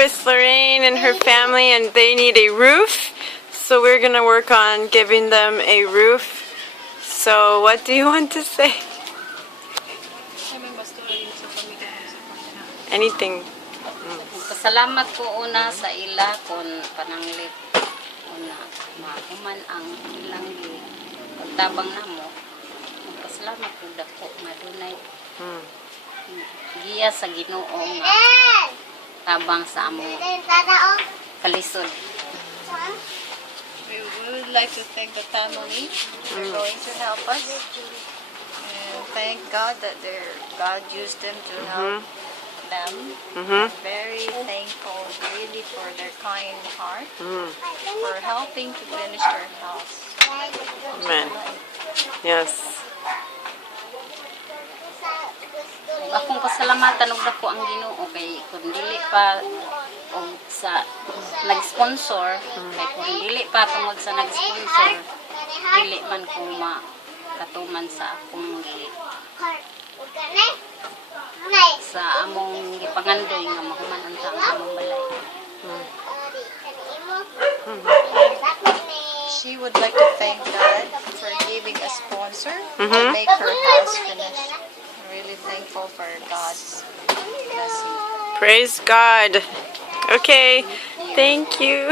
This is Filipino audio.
with Lorraine and her family, and they need a roof. So we're gonna work on giving them a roof. So what do you want to say? Anything. Pasalamat ko una sa ila kung pananglit. Una, mahuman ang ilang pagtabang namo. Pasalamat ko dako madunay. Giya sa Ginoo nga tabang sa amo kalisod. We would like to thank the family for going to help us, and thank God that God used them to help them. Very thankful, really, for their kind heart, for helping to finish their house. Amen. Yes. Akong pasalamatan og dako ang Ginoo kay kun dili pa og sa nag-sponsor, kay kun dili pa tungod sa nag-sponsor, dili man ko makatuman sa akong sa among gipangandoy nga mahuman ang among balay. She would like to thank God for giving a sponsor to make her house finished. Really thankful for God's blessing. Praise God. Okay. Thank you.